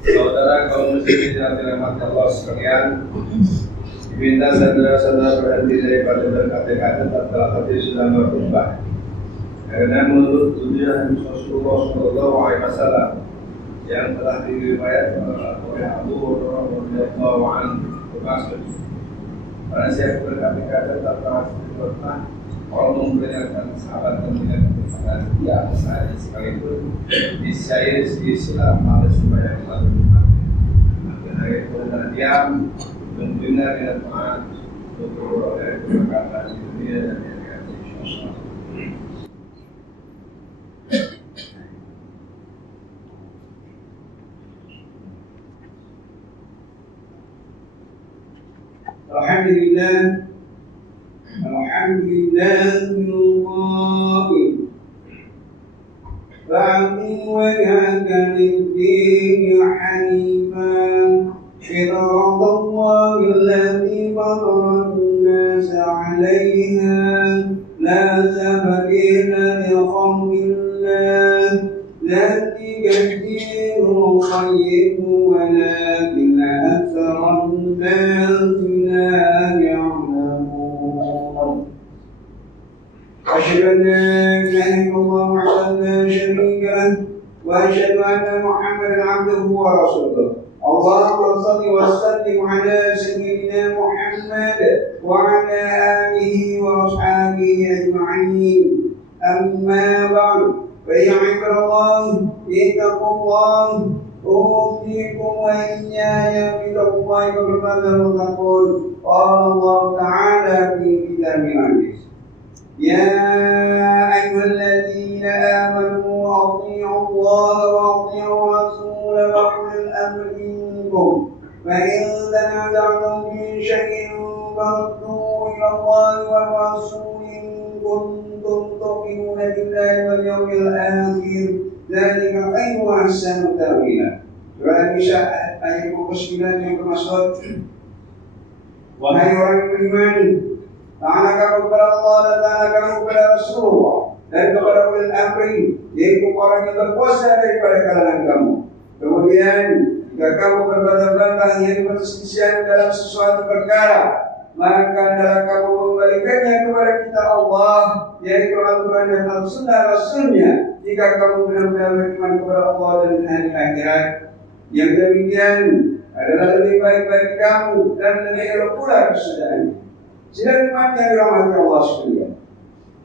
Saudara kaum muslimin yang dirahmati Allah sekalian, diminta saudara-saudara berhenti daripada berkata-kata tatkala hadis sedang berkhutbah. Karena menurut tujuan Rasulullah Shallallahu Alaihi Wasallam yang telah diriwayatkan oleh Abu Hurairah radhiyallahu anhu bermaksud, pada siapa berkata-kata tatkala berkhutbah, Allah memperingatkan sahabat dan mengingatkan dia saya sekalipun disyair istilah malas supaya selalu akhirnya itu adalah diam mendengar dengan taat betul dari perkataan di dunia dan di akhirat insyaallah. Alhamdulillah القائل فأقم وجهك للدين حنيفا فطرة الله التي فطر الناس عليها لا تبديل لخلق الله ذلك الدين القيم ولكن أكثر الناس لا يعلمون. أشهد أن لا إله إلا الله وحده لا شريك له وأشهد أن محمدا عبده ورسوله. اللهم صل وسلم على سيدنا محمد وعلى آله وأصحابه أجمعين. أما بعد فيا عباد الله اتقوا الله أوصيكم وإياي بتقوى الله وبالبر والتقوى. قال الله تعالى في كتابه العزيز: يا أيها الذين آمنوا أطيعوا الله وأطيعوا الرسول وأولي الأمر منكم فإن تنازعتم في شيء فردوه إلى الله والرسول إن كنتم تؤمنون بالله واليوم الآخر ذلك خير وأحسن تأويلا. Surah An-Nisa ayat 29 yang bermaksud, wahai orang yang beriman, taatlah kamu kepada Allah dan taatlah kamu kepada Rasulullah dan kepada ulil amri, yaitu orang yang berkuasa daripada kalangan kamu. Kemudian jika kamu berbantah-bantah yang perselisihan dalam sesuatu perkara, maka adalah kamu mengembalikannya kepada kita Allah, yaitu Al-Quran dan Al-Sunnah Rasulnya, jika kamu benar-benar beriman kepada Allah dan hari akhirat. Yang demikian adalah lebih baik bagi kamu dan lebih elok pula kesudahannya. Sidang iman yang dirahmati Allah sekalian,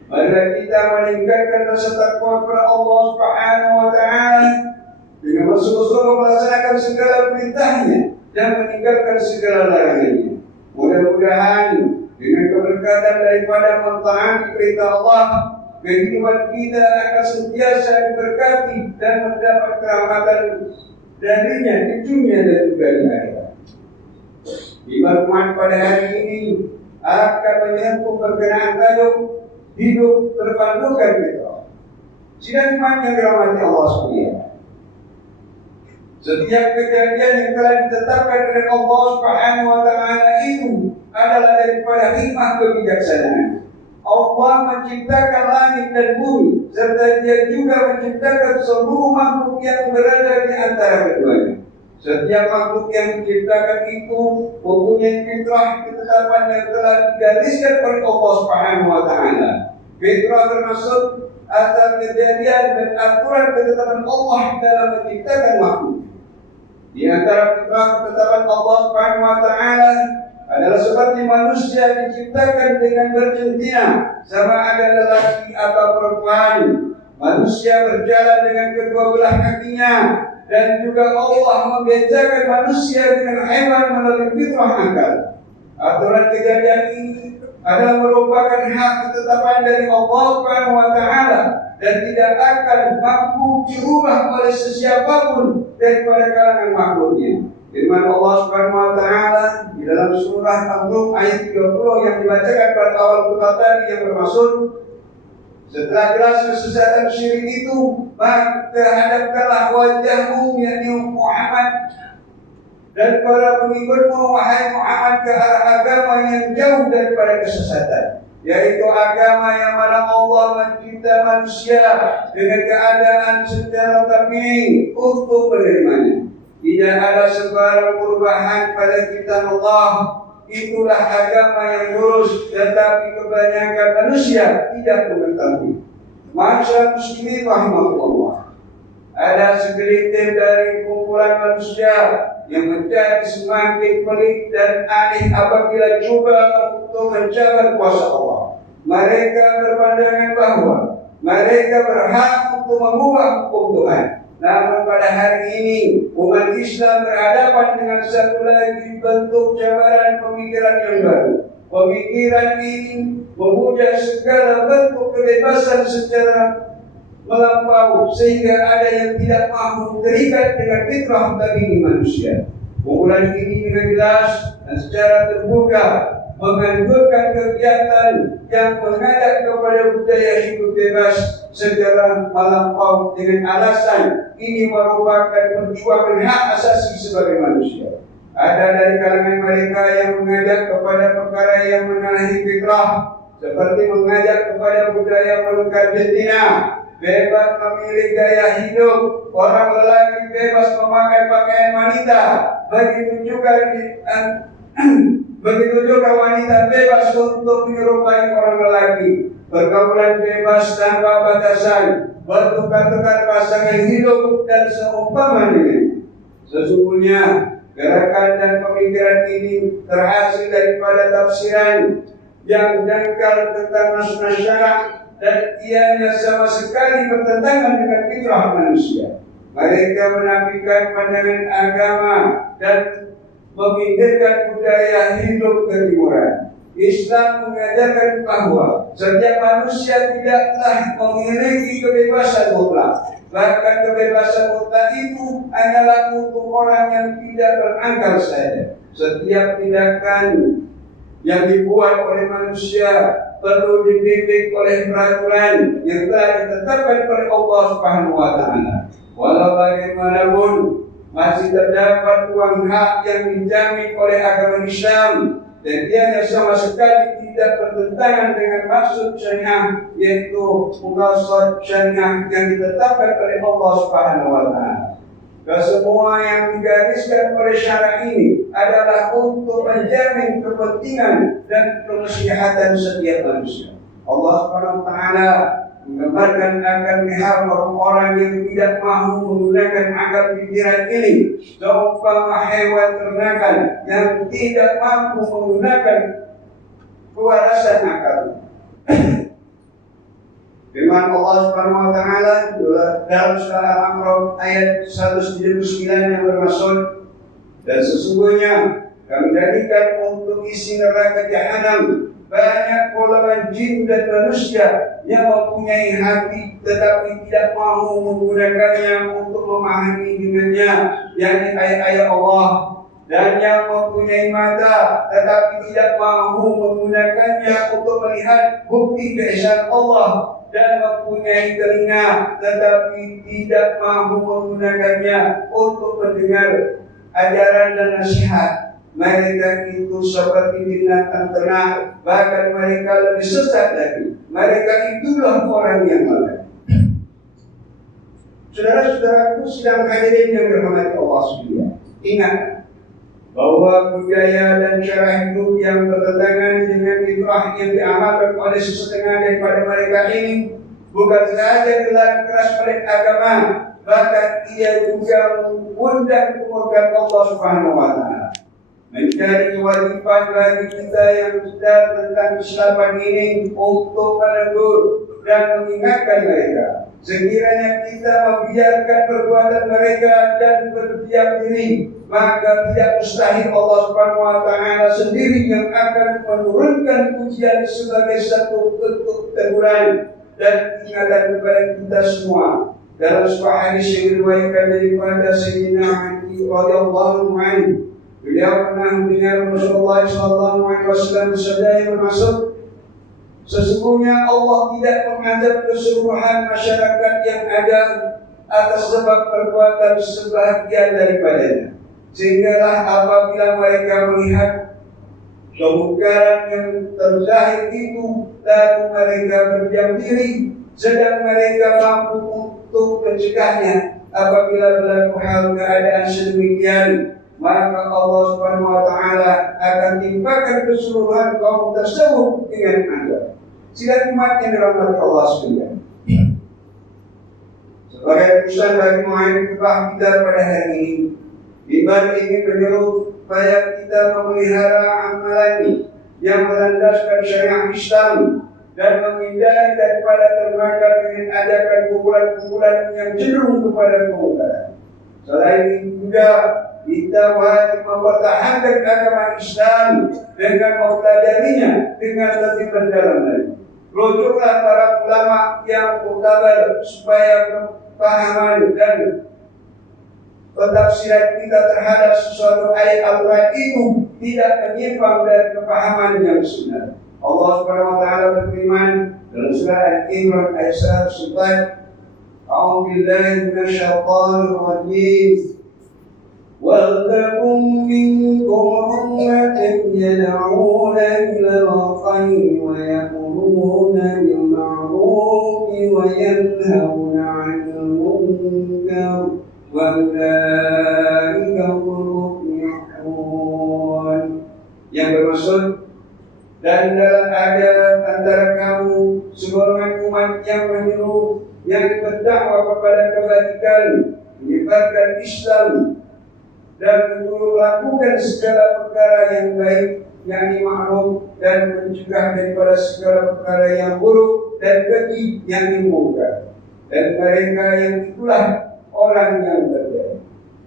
marilah kita meningkatkan rasa takwa kepada Allah Subhanahu wa Ta'ala dengan bersungguh-sungguh melaksanakan segala perintahnya dan meninggalkan segala larangannya. Mudah-mudahan dengan keberkatan daripada mentaati perintah Allah, kehidupan kita akan sentiasa diberkati dan mendapat kerahmatan darinya di dunia dan juga di akhirat. Ibarat pada hari ini akan menyambung perkenaan tajuk hidup berpandukan fitrah. Sidang iman yang dirahmati Allah sekalian, setiap kejadian yang telah ditetapkan oleh Allah Subhanahu wa Ta'ala itu adalah daripada hikmah kebijaksanaan. Allah menciptakan langit dan bumi, serta Dia juga menciptakan seluruh makhluk yang berada di antara keduanya. Setiap makhluk yang diciptakan itu mempunyai fitrah, ketetapan yang telah digariskan oleh Allah Subhanahu wa Ta'ala. Fitrah termasuk asal kejadian dan aturan ketetapan Allah dalam menciptakan makhluk. Di antara fitrah ketetapan Allah Subhanahu wa Ta'ala adalah seperti manusia diciptakan dengan berjentina, sama ada lelaki atau perempuan. Manusia berjalan dengan kedua belah kakinya, dan juga Allah membedakan manusia dengan hewan melalui fitrah akal. Aturan kejadian ini adalah merupakan hak ketetapan dari Allah Subhanahu wa Ta'ala dan tidak akan mampu diubah oleh sesiapapun daripada kalangan makhluknya. Firman Allah Subhanahu wa Ta'ala di dalam surah An-Nur ayat 30 yang dibacakan pada awal khutbah tadi yang bermaksud, setelah jelas kesesatan syirik itu, maka hadapkanlah wajahmu yakni Muhammad dan para pengikutmu wahai Muhammad ke arah agama yang jauh daripada kesesatan. yaitu agama yang mana Allah mencipta manusia dengan keadaan secara tabii untuk menerimanya. Tidak ada sebarang perubahan pada ciptaan Allah. Itulah agama yang lurus, tetapi kebanyakan manusia tidak mengetahui. Masyarakat muslimin rahimahullah, ada segelintir dari kumpulan manusia yang menjadi semakin pelik dan aneh apabila coba untuk mencapai kuasa Allah. Mereka berpandangan bahwa mereka berhak untuk mengubah hukum Tuhan. Namun pada hari ini umat Islam berhadapan dengan satu lagi bentuk cabaran pemikiran yang baru. Pemikiran ini memuja segala bentuk kebebasan secara melampau sehingga ada yang tidak mampu terikat dengan fitrah tabii manusia. Kumpulan ini dengan jelas dan secara terbuka menganjurkan kegiatan yang mengajak kepada budaya hidup bebas secara melampau dengan alasan ini merupakan perjuangan hak asasi sebagai manusia. Ada dari kalangan mereka yang mengajak kepada perkara yang menyalahi fitrah, seperti mengajak kepada budaya menukar betina, bebas memilih gaya hidup, orang lelaki bebas memakai pakaian wanita, begitu juga wanita bebas untuk menyerupai orang lelaki, pergaulan bebas tanpa batasan, bertukar-tukar pasangan hidup dan seumpamanya. Sesungguhnya gerakan dan pemikiran ini terhasil daripada tafsiran yang dangkal tentang nas-nas syarak dan ianya sama sekali bertentangan dengan fitrah manusia. Mereka menafikan pandangan agama dan memindahkan budaya hidup ketimuran. Islam mengajarkan bahwa setiap manusia tidaklah memiliki kebebasan mutlak. Bahkan kebebasan mutlak itu hanyalah untuk orang yang tidak berakal saja. Setiap tindakan yang dibuat oleh manusia perlu dibimbing oleh peraturan yang telah ditetapkan oleh Allah Subhanahu wa taala. Walau bagaimanapun masih terdapat ruang hak yang dijamin oleh agama Islam dan dia sama sekali tidak bertentangan dengan maksud syariah, yaitu muqassad syariah yang ditetapkan oleh Allah Subhanahu wa taala. Kesemua yang digariskan oleh syariat ini adalah untuk menjamin kepentingan dan kemaslahatan setiap manusia. Allah Subhanahu wa taala menggambarkan akan pihak orang-orang yang tidak mahu menggunakan akal pikiran ini seumpama hewan ternakan yang tidak mampu menggunakan kewarasan akal. Firman Allah Subhanahu wa taala dalam surah Al-A'raf ayat 179 yang bermaksud, dan sesungguhnya kami jadikan untuk isi neraka jahanam banyak golongan jin dan manusia yang mempunyai hati tetapi tidak mahu menggunakannya untuk memahami dengannya, yakni ayat-ayat Allah, dan yang mempunyai mata tetapi tidak mahu menggunakannya untuk melihat bukti keesaan Allah, dan mempunyai telinga tetapi tidak mahu menggunakannya untuk mendengar ajaran dan nasihat. Mereka itu seperti binatang ternak, bahkan mereka lebih sesat lagi. Mereka itulah orang yang lalai. Saudara-saudaraku sedang hadirin yang dirahmati Allah sekalian, ingat bahwa budaya dan cara hidup yang bertentangan dengan fitrah yang diamalkan oleh sesetengah daripada mereka ini bukan saja dilarang keras oleh agama, bahkan ia juga mengundang kemurkaan Allah Subhanahu wa taala. Menjadi kewajiban bagi kita yang sedar tentang kesilapan ini untuk menegur dan mengingatkan mereka. Sekiranya kita membiarkan perbuatan mereka dan berdiam diri, maka tidak mustahil Allah Subhanahu wa taala sendiri yang akan menurunkan ujian sebagai satu bentuk teguran dan ingatan kepada kita semua. Dalam sebuah hadis yang diriwayatkan daripada Sayyidina Ali radhiyallahu anhu, beliau pernah mendengar Rasulullah sallallahu alaihi wasallam bersabda yang bermaksud, sesungguhnya Allah tidak mengadab keseluruhan masyarakat yang ada atas sebab perbuatan sebahagian daripadanya. Sehinggalah apabila mereka melihat Kemungkaran yang terzahir itu lalu mereka berdiam diri, sedang mereka mampu untuk mencegahnya. Apabila berlaku hal keadaan sedemikian, maka Allah Subhanahu wa Ta'ala akan timpakan keseluruhan kaum tersebut dengan azab. Sidang umat yang dirahmati Allah sekalian. Sebagai pesan bagi mu'ayyid kita pada hari ini, Imam ingin menyuruh supaya kita memelihara amalan yang melandaskan syariat Islam dan menghindari daripada termakan dengan ajakan kumpulan-kumpulan yang cenderung kepada kemungkaran. Selain itu juga kita wajib mempertahankan agama Islam dengan mempelajarinya dengan lebih mendalam lagi. Rujuklah para ulama yang muktabar supaya kepahaman dan pentafsiran kita terhadap sesuatu ayat Al-Quran itu tidak menyimpang dari kepahaman yang benar. Allah Subhanahu wa Ta'ala berfirman dalam surah Al-Imran ayat 104, A'udzu billahi minasyaitonir rajim. وَلْتَكُنْ مِنْكُمْ أُمَّةٌ يَدْعُونَ إِلَى الْخَيْرِ وَيَأْمُرُونَ بِالْمَعْرُوفِ وَيَنْهَوْنَ عَنِ الْمُنكَرِ وَأُولَئِكَ هُمُ الْمُفْلِحُونَ. Yang bermaksud, dan ada antara kamu segolongan umat yang menyuruh, yang berdakwah kepada kebaikan, menyebarkan Islam, dan menyuruh lakukan segala perkara yang baik, yang ma'ruf, dan mencegah daripada segala perkara yang buruk dan keji yang dimungkar. Dan mereka yang itulah orang yang berjaya.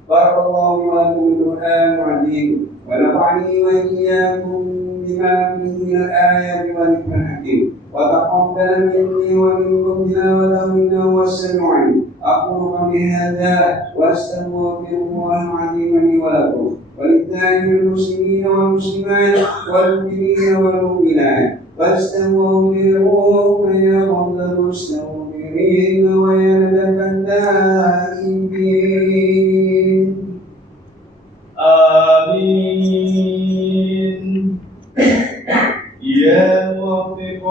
Barakallahu lakum bil Qur'an azim wa nafa'ani wa iyyakum bima fihi min al-ayati wa dhikril hakim. Wa taqabbal minni wa minkum tilawatahu innahu was-sami'ul 'alim. أقول قولي هذا وأستغفر الله العظيم لي ولكم ولسائر المسلمين والمسلمات والمؤمنين والمؤمنات فاستغفروه يا رب المستغفرين ويا لك التائبين. آمين. يا موفق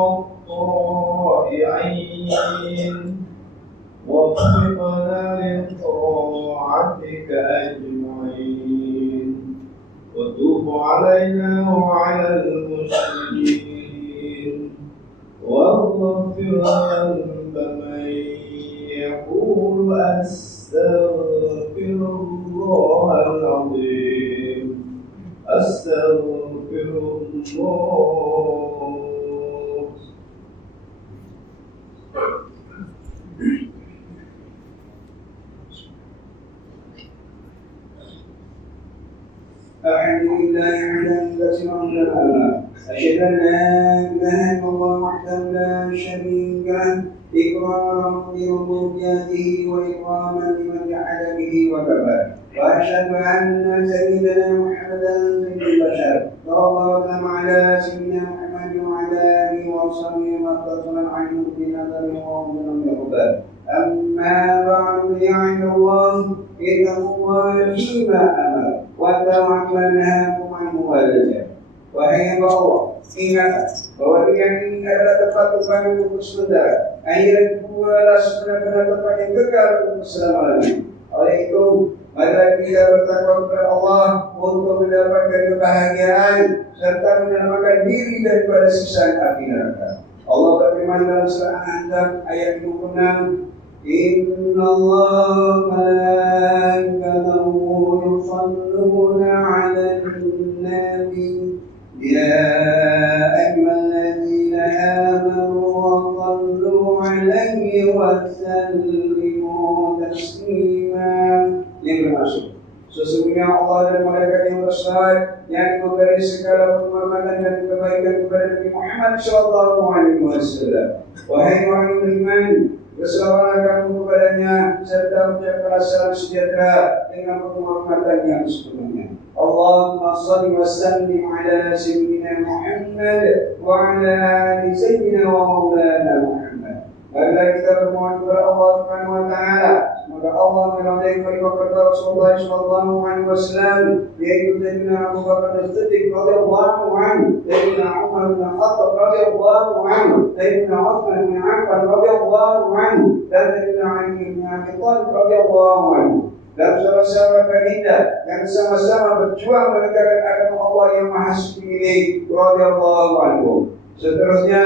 الطائعين وفقنا لطاعتك أجمعين وتوب علينا وعلى المسلمين واغفر ذنب من يقول أستغفر الله العظيم أستغفر الله. الحمد لله حمدا كثيرا كثيرا أشهد أن لا إله إلا الله وحده لا شريك له إقرارا بربوبيته وإكراما لمن جحد به وكفر وأشهد أن سيدنا محمدا سيد البشر صلى الله وسلم على سيدنا محمد وعلى آله وصحبه وسلم عنه بنظر ومن يقبل. أما بعد فيعن الله اتقوا الله فيما أمر واتقوا ما نهاكم عنه والجهل. Wahai Allah, ingatlah bahwa dunia ini adalah tempat tujuan untuk sementara. Akhirat itu adalah sebenar-benar tempat yang kekal untuk selama-lamanya. Oleh itu, marilah kita bertakwa kepada Allah untuk mendapatkan kebahagiaan serta menyelamatkan diri daripada siksa api neraka. Allah berfirman dalam surah Al-An'am ayat 26, Inna Allah malaikatahu yusalluna 'alan nabi ya ayyuhalladzina amanu sallu 'alaihi wa sallimu taslima. Yang bermaksud, sesungguhnya Allah dan malaikat yang bersalawat yang memberi segala penghormatan dan kebaikan kepada Nabi Muhammad SAW. Wahai orang yang beriman, berselawatlah kamu kepadanya serta ucapkanlah salam sejahtera dengan penghormatan yang sepenuhnya. Allahumma salli wa sallim ala sayyidina Muhammad wa ala ali sayyidina wa maulana Muhammad. Marilah kita bermohon kepada Allah Subhanahu wa Ta'ala, semoga Allah meridai kalimat perkara Rasulullah sallallahu alaihi wasallam, yaitu Sayyidina Abu Bakar As-Siddiq radhiyallahu anhu, Sayyidina Umar bin Khattab radhiyallahu anhu, Sayyidina Utsman bin Affan radhiyallahu anhu, dan Sayyidina Ali bin Abi Thalib radhiyallahu anhu. Dan sahabat-sahabat baginda yang sama-sama berjuang menegakkan agama Allah yang Maha Suci ini radhiyallahu anhu. Seterusnya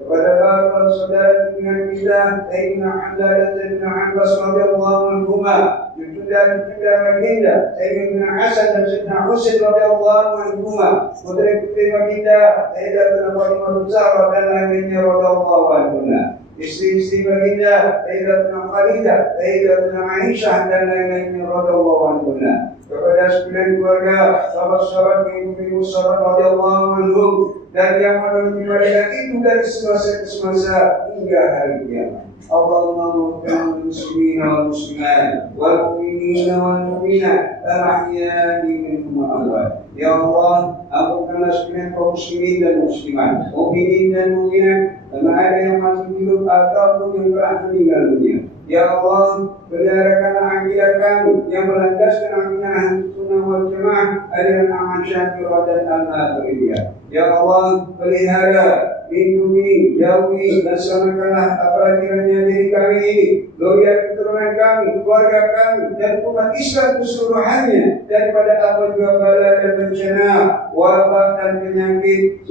kepada bapak saudara dengan kita Sayyidina Hamzah dan Sayyidina Abbas radhiyallahu anhuma, cucu dan baginda Sayyidina Hasan dan Sayyidina Husain radhiyallahu anhuma, putri-putri baginda Sayyidatina Fatimah Zahra dan lainnya radhiyallahu anhuma, istri-istri baginda Sayyidatina Khadidah, Sayyidatina Aisyah dan lain-lainnya radhiyallahu anhuma, kepada sekalian keluarga, sahabat-sahabat ibu-ibu sahabat radhiyallahu anhum, dan yang menuju mereka itu dari semasa ke semasa hingga hari kiamat. Allahumma maghfir muslimin wal muslimat wal mu'minin wal mu'minat al-ahya'i minhum wal amwat. Ya Allah, ampunkanlah sekalian kaum muslimin dan muslimat, mukminin dan mukminat, sama ada yang masih hidup ataupun yang telah meninggal dunia. Ya Allah, peliharakanlah akidah kami yang melandaskan akidah sunnah wal jamaah aliran aman syakirah dan al-akhiriyah. Ya Allah, pelihara, lindungi, jauhi, dan selamatkanlah apalagi kiranya diri kami ini, zuriat keturunan kami, keluarga kami, dan umat Islam keseluruhannya daripada apa juga bala dan bencana, wabak dan penyakit,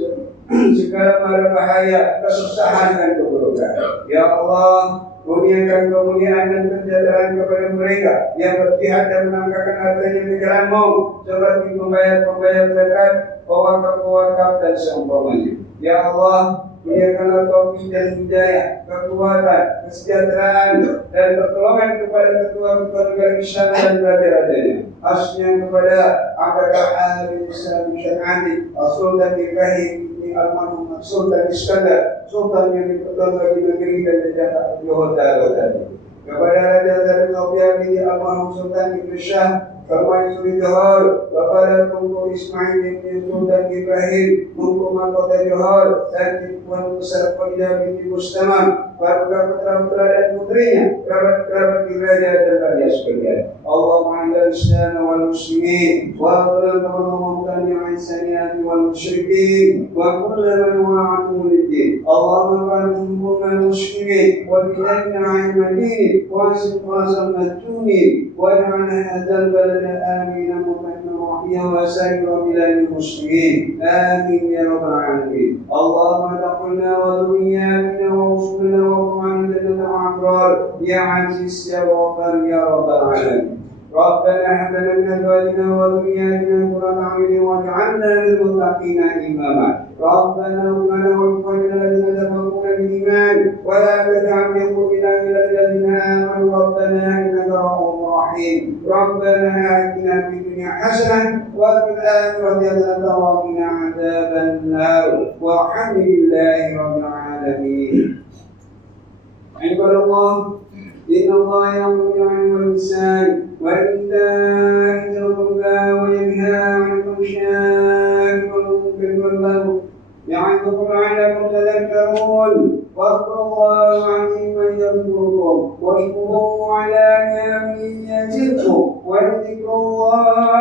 segala mara bahaya, kesusahan dan keburukan. Ya Allah, kurniakan kemuliaan dan kesejahteraan kepada mereka yang berjihad dan menangkapkan hartanya ke jalan-Mu, seperti pembayar-pembayar zakat, pewakaf-pewakaf dan seumpamanya. Ya Allah, kurniakanlah taufik dan hidayah, kekuatan, kesejahteraan dan pertolongan kepada ketua-ketua negara Islam dan raja-rajanya. Khususnya kepada Abdul Hamid bin Salim Syar'ani, Sultan Ibrahim Al-Manhum Sultan Iskandar, Sultan yang dipertolong bagi negeri dan jejak Johor Darul tadi. Kepada Raja Zaid Sofia bin Al-Manhum Sultan Ibn Shah, Permaisuri Johor, kepada Tunku Ismail bin Sultan Ibrahim, Tunku Mahkota Johor, dan Tuan Besar Fadilah binti Mustamam, para putra-putra dan putrinya, kerabat-kerabat raja dan raja sekalian. Allahumma inna al-Islam wal muslimin, wa adlan al-mawtan al-insaniyat wal musyrikin, wa kullu man wa'atum lid-din. Allahumma bantu al-muslimin, wa bidayna 'al-madin, wa asfasam al-tuni, wa ja'alna hadal balada amina mutma'inna rahiya wa sayyira bilal muslimin. Amin ya rabbal alamin. Allahumma taqulna wa dhurriyyatina wa usulna وعن جنة الأبرار يا عزيز يا غفار يا رب العالمين. ربنا هب لنا من أزواجنا وذرياتنا قرة أعين واجعلنا للمتقين إماما. ربنا اغفر لنا ولإخواننا الذين سبقونا بالإيمان ولا تجعل في قلوبنا غلا للذين آمنوا ربنا إنك رؤوف رحيم. ربنا آتنا في الدنيا حسنة وفي الآخرة حسنة وقنا عذاب النار والحمد لله رب العالمين. عباد الله، إن الله يأمر بالعدل والإحسان وإيتاء ذي القربى وينهى عن الفحشاء والمنكر والبغي يعظكم لعلكم تذكرون. واذكروا الله العظيم يذكركم واشكروه على نعمه يزدكم ولذكر الله